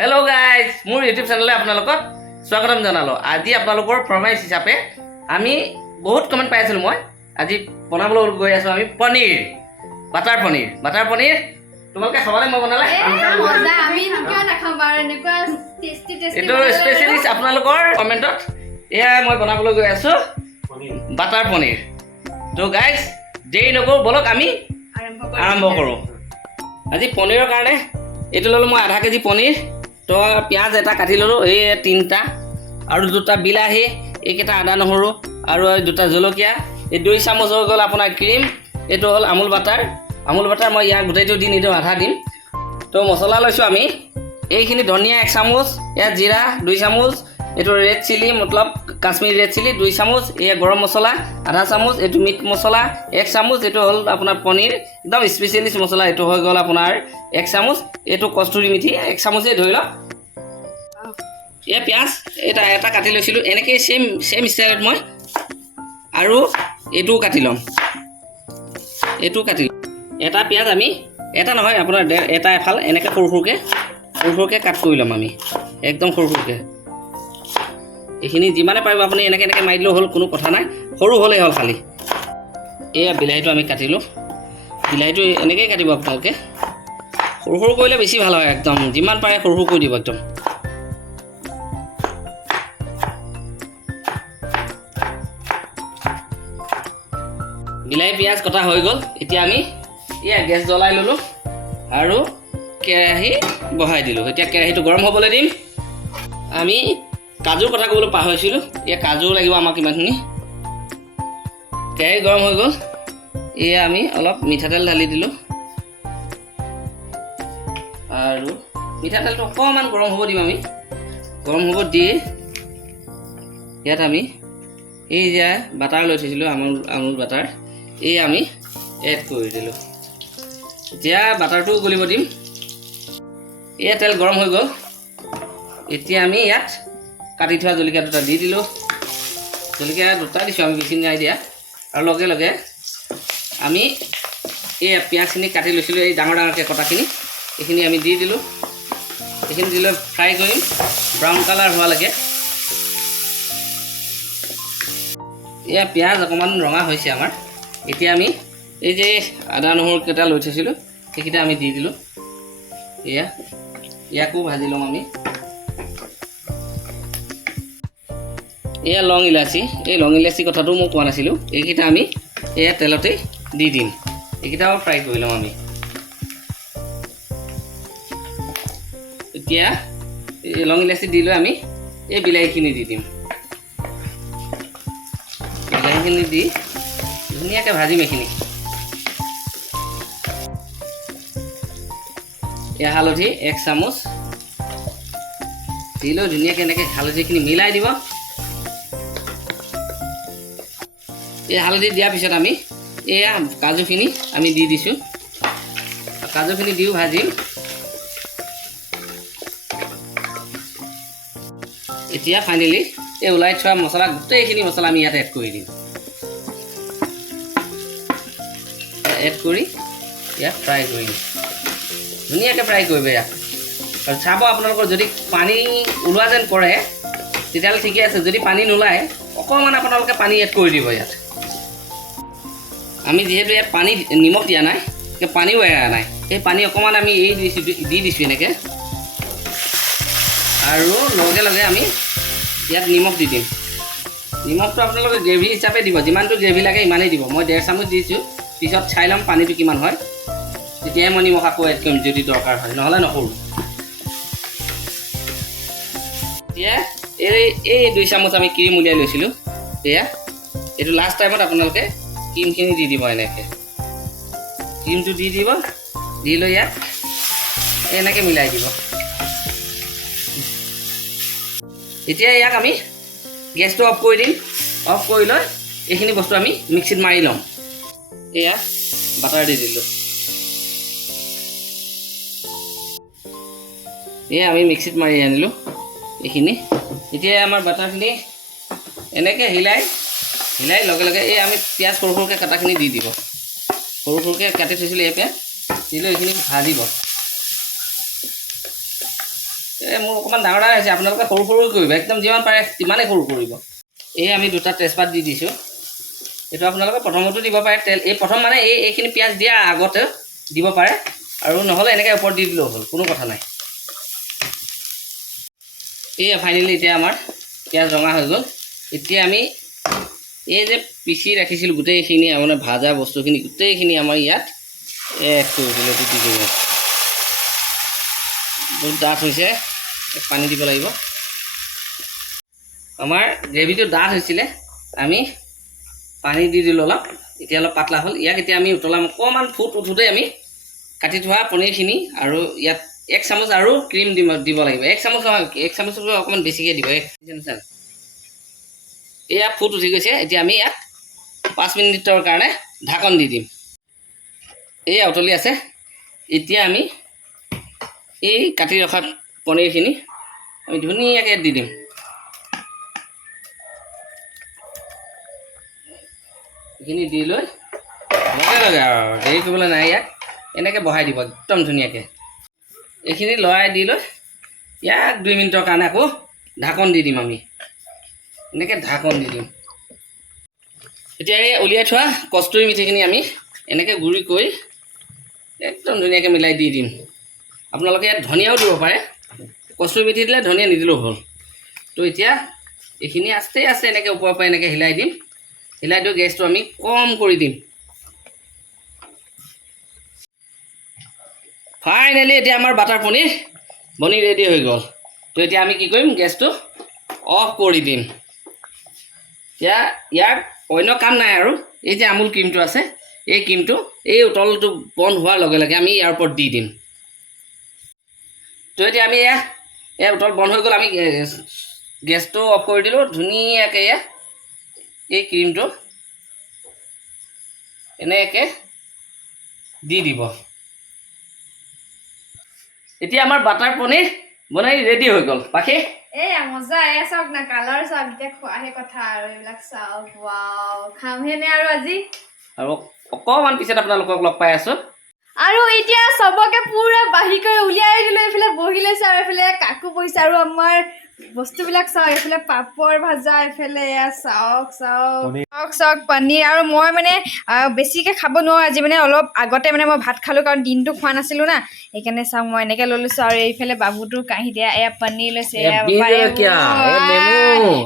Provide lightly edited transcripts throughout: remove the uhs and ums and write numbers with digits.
Hello guys मोर YouTube channel आपलोक स्वागतम जानालो। आज आपलोकर फरमाइश हिसापे आमी बहुत कमेंट पाई आछिलो। मैं आज बनाबले गई आछो आमी पनीर बाटार पनीर तुम्हारे खाबाले मैं बनाले मजा आमी कियो नाखाम बार नेका टेस्टी एतो स्पेशलिस्ट आपलोकर कमेंटत एया मैं बनाबले गई आछो बाटार पनीर। तो गाइज देरी नकरो बोलक आमी आरम्भ करो। आज पनीर कारणे एटो ललो मैं आधा केजी पनीर तो पियाज एटा काटि ललो ए तीनटा और दुटा बिलाही एकेटा आदा নহৰু और दुटा जलकिया ए 2 চামুচ हो गल अपना क्रीम एटो हल अमूल बाटार मैं या गुटेটো দি নিদো आधा दिन। तो मसला लैसो आमी एखिनि धनिया 1 চামুচ या जीरा 2 চামুচ एटो रेड चिली मतलब काश्मीरी रेड चिली 2 চামুচ ए गरम मसला आधा চামুচ एटो मीट मसला 1 চামুচ एटो हल अपना पनीर एकदम स्पेशलिस्ट मसला एटो हो गल अपनार 1 চামুচ एटो कस्तूरी मेथी 1 চামুচে ধৰি ল। ये प्याज एटा एटा काटि लैसिलो एनेके सेम स्टाइলত মই আৰু एटो काटि लम एटो काटि एटा प्याज आमी एटा নহয় আপোনাৰ एटा এফাল এনেকে সৰুকে কাট কৰি লম আমি একদম সৰুকে। এখিনি যিমানে পাৰিব আপুনি এনেকে এনেকে মাৰি দিলে হল কোনো কথা নাই সৰু হলে হল খালি। এয়া বিলাহীটো আমি কাটিলো বিলাহীটো এনেকে কাটিব আপোনালোকে সৰু কৰিলে বেছি ভাল হয় একদম যিমান পাৰে সৰু কৰি দিব একদম। বিলাহী পিয়াজ কটা হৈ গল। এতিয়া আমি ইয়া গ্যাস জ্বলাই ললো আৰু কেৰাহী বহাই দিলো। এতিয়া কেৰাহীটো গৰম হ'বলৈ দিম। আমি কাজুৰ কথা ক'বলৈ পাহৰিছিলো ইয়া কাজু লাগিব আমাক কিমানখিনি। কেৰাহী গৰম হৈ গল ইয়া আমি অলপ মিঠাতেল ঢালি দিলো আৰু মিঠাতেলটো অকমান গৰম হ'ব দিম। আমি গৰম হ'ব দি ইয়াত আমি এই যে বাটাৰ লৈ থৈছিলো আমুল বাটাৰ এই আমি এড কৰি দিলো। এতিয়া বাটাৰটো গলিব দিম। এয়া তেল গৰম হৈ গল। এতিয়া আমি ইয়াত কাটি থোৱা জলকীয়া দুটা দি দিলো। জলকীয়া দুটা দিছো আমি বেছি নাই দিয়া আৰু লগে লগে আমি এই পিঁয়াজখিনি কাটি লৈছিলো এই ডাঙৰ ডাঙৰকৈ কটাখিনি এইখিনি আমি দি দিলো। এইখিনি দিলে ফ্ৰাই কৰিম ব্ৰাউন কালাৰ হোৱালৈকে। এয়া পিঁয়াজ অকণমান ৰঙা হৈছে আমাৰ। এতিয়া আমি এই যে আদা নহৰু কেইটা লৈ থৈছিলোঁ সেইকেইটা আমি দি দিলোঁ। ইয়াকো ভাজি ল'ম আমি। এয়া লং ইলাচি এই লং ইলাচি কথাটো মই কোৱা নাছিলোঁ এইকেইটা আমি এয়া তেলতে দি দিম। এইকেইটাও ফ্ৰাই কৰি ল'ম আমি। এতিয়া এই লং ইলাচি দি লৈ আমি এই বিলাহীখিনি দি দিম। বিলাহীখিনি দি ধুনীয়াকৈ ভাজিম এইখিনি। এয়া হালধি 1 চামুচ দি লৈ ধুনীয়াকৈ এনেকৈ হালধিখিনি মিলাই দিব। এই হালধি দিয়াৰ পিছত আমি এয়া কাজুখিনি আমি দি দিছোঁ। কাজুখিনি দিও ভাজিম। এতিয়া ফাইনেলি এই ওলাই থোৱা মছলা গোটেইখিনি মছলা আমি ইয়াত এড কৰি দিম। এড কৰি ইয়াত ফ্ৰাই কৰিম ধুনীয়াকৈ ফ্ৰাই কৰিব ইয়াত। আৰু চাব আপোনালোকৰ যদি পানী ওলোৱা যেন কৰে তেতিয়াহ'লে ঠিকে আছে। যদি পানী নোলায় অকণমান আপোনালোকে পানী এড কৰি দিব ইয়াত। আমি যিহেতু ইয়াত পানী নিমখ দিয়া নাই পানীও এৰা নাই সেই পানী অকণমান আমি দি দিছোঁ এনেকৈ। আৰু লগে লগে আমি ইয়াত নিমখ দি দিম। নিমখটো আপোনালোকে গ্ৰেভি হিচাপে দিব যিমানটো গ্ৰেভি লাগে ইমানেই দিব। মই 1.5 চামুচ দিছোঁ পিছত চাই ল'ম পানীটো কিমান হয় তেতিয়াই মই নিমখ আকৌ এড কৰিম যদি দৰকাৰ হয় নহ'লে নকৰোঁ। এতিয়া এই 2 চামুচ আমি ক্ৰীম উলিয়াই লৈছিলোঁ এয়া এইটো লাষ্ট টাইমত আপোনালোকে ক্ৰীমখিনি দি দিব। এনেকৈ ক্ৰীমটো দি দিব দি লৈ ইয়াত এনেকৈ মিলাই দিব। এতিয়া ইয়াক আমি গেছটো অফ কৰি দিম। অফ কৰি লৈ এইখিনি বস্তু আমি মিক্সিত মাৰি ল'ম। এয়া বাটাৰ দি দিলোঁ। এয়া আমি মিক্সিত মাৰি আনিলোঁ এইখিনি। এতিয়া আমাৰ বাটাৰখিনি এনেকৈ হিলাই লগে লগে এই আমি পিঁয়াজ সৰুকৈ কাটাখিনি দি দিব। সৰুকৈ কাটি থৈছিলোঁ এই পিঁয়াজ দি লৈ এইখিনি ভাজিব। মোৰ অকণমান ডাঙৰ ডাঙৰ হৈছে, আপোনালোকে সৰু সৰু কৰিব, একদম যিমান পাৰে সিমানেই সৰু কৰিব। এই আমি 2টা তেজপাত দি দিছোঁ। এইটো আপোনালোকে প্ৰথমতো দিব পাৰে তেল, এই প্ৰথম মানে এইখিনি পিঁয়াজ দিয়া আগতে দিব পাৰে, আৰু নহ'লে এনেকৈ ওপৰত দি দিলেও হ'ল, কোনো কথা নাই। এই ফাইনেলি এতিয়া আমাৰ পিঁয়াজ ৰঙা হৈ গ'ল। এতিয়া আমি এই যে পিচি ৰাখিছিলোঁ গোটেইখিনি মানে ভাজা বস্তুখিনি গোটেইখিনি আমাৰ ইয়াত এড কৰি দিলোঁ। দি দিব, বহুত ডাঠ হৈছে, পানী দিব লাগিব। আমাৰ গ্ৰেভিটো ডাঠ হৈছিলে, আমি পানী দি দিলোঁ অলপ, এতিয়া অলপ পাতলা হ'ল। ইয়াক এতিয়া আমি উতলাম, অকণমান ফুট উঠোঁতে আমি কাটি থোৱা পনীৰখিনি আৰু ইয়াত 1 চামুচ আৰু ক্ৰীম দিব লাগিব। 1 চামুচ নহয়, 1 চামুচতকৈ অকণমান বেছিকৈ দিব। এয়া ফুট উঠি গৈছে, এতিয়া আমি ইয়াত 5 মিনিটৰ কাৰণে ঢাকন দি দিম। এয়া উতলি আছে। এতিয়া আমি এই কাটি ৰখা পনীৰখিনি আমি ধুনীয়াকৈ দি দিম। এইখিনি দি লৈ লগে লগে আৰু দেৰি কৰিবলৈ নাই, ইয়াক এনেকৈ বহাই দিব একদম ধুনীয়াকৈ। এইখিনি লৰাই দি লৈ ইয়াক 2 মিনিটৰ কাৰণে আকৌ ঢাকন দি দিম। আমি এনেকৈ ঢাকন দি দিম। এতিয়া এই উলিয়াই থোৱা কষ্টুৰি মেথিখিনি আমি এনেকৈ গুড়ি কৰি একদম ধুনীয়াকৈ মিলাই দি দিম। আপোনালোকে ইয়াত ধনিয়াও দিব পাৰে, কষ্টুৰি মেথি দিলে ধনিয়া নিদিলেও হ'ল। তো এতিয়া এইখিনি আস্তে আস্তে এনেকৈ ওপৰৰ পৰা এনেকৈ হিলাই দিম। হিলাই দিওঁ, গেছটো আমি কম কৰি দিম। ফাইনেলি এতিয়া আমাৰ বাটাৰ পনীৰ বনি ৰেডি হৈ গ'ল। তো এতিয়া আমি কি কৰিম, গেছটো অফ কৰি দিম। এতিয়া ইয়াৰ অন্য কাম নাই আৰু, এই যে আমুল ক্ৰীমটো আছে, এই ক্ৰীমটো এই উতলটো বন্ধ হোৱাৰ লগে লগে আমি ইয়াৰ ওপৰত দি দিম। তো এতিয়া আমি এয়া উতল বন্ধ হৈ গ'ল, আমি গেছটো অফ কৰি দিলোঁ। ধুনীয়াকৈ এই ক্ৰীমটো এনেকৈ দি দিব। এতিয়া আমাৰ বাটাৰ পনীৰ বনাই ৰেডি হৈ গ'ল। পাখি এয়া মজা, এয়া চাওক না, কালাৰ চাওক, এতিয়া খোৱাহে কথা আৰু এইবিলাক চাওক। ৱাও, খামহে নে আৰু আজি। আৰু অকণমান পিছত আপোনালোকক লগ পাই আছোঁ। আৰু এতিয়া চবকে পুৰা বাঢ়ি কৰি উলিয়াই দিলোঁ। এইফালে বহি লৈছে আৰু এইফালে কাকো বহিছে, আৰু আমাৰ বস্তুবিলাক চাওক, এইফালে পাপৰ ভাজা, এইফালে এয়া চাওক চাওক পনীৰ। আৰু মই মানে বেছিকৈ খাব নোৱাৰোঁ আজি, মানে অলপ আগতে মানে মই ভাত খালোঁ, কাৰণ দিনটো খোৱা নাছিলোঁ না, সেইকাৰণে চাওক মই এনেকৈ লৈ লৈছোঁ। আৰু এইফালে বাবুটোৰ কাঁহী দিয়া এয়া পনীৰ লৈছে,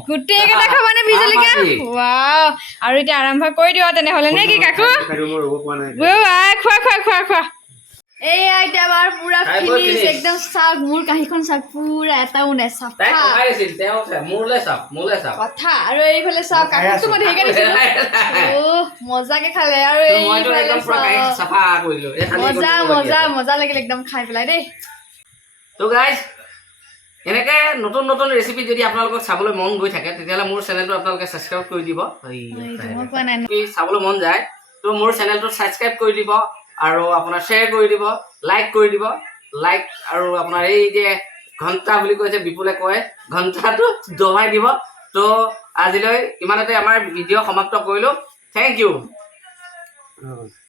গোটেইকেইটা খাব মানে বিহ জলকীয়া। ৱাও, আৰু এতিয়া আৰম্ভ কৰি দিওঁ তেনেহ'লে নে কি কাকু? খোৱা। এয়া এতিয়া বাৰু পুৰা ফিনিছ একদম। চাওক মোৰ কাঁহীখন চাওক, পুৰা এটাও নাই, চাফা কথা। আৰু এইফালে চাওক, কাকুটো মই ধেৰকৈ দিছিলোঁ, মজাকে খালে। আৰু এইফালে মজা লাগিল একদম খাই পেলাই দেই। তো গাইজ, এনেকৈ নতুন নতুন ৰেচিপি যদি আপোনালোকক চাবলৈ মন গৈ থাকে, তেতিয়াহ'লে মোৰ চেনেলটো আপোনালোকে ছাবস্ক্ৰাইব কৰি দিব। চাবলৈ মন যায় তো মোৰ চেনেলটো ছাবস্ক্ৰাইব কৰি দিব, আৰু আপোনাৰ শ্বেয়াৰ কৰি দিব, লাইক কৰি দিব। লাইক আৰু আপোনাৰ এই যে ঘণ্টা বুলি কৈছে, বিপুলে কয়, ঘণ্টাটো দবাই দিব। তো আজিলৈ ইমানতে আমাৰ ভিডিঅ' সমাপ্ত কৰিলোঁ। Thank U.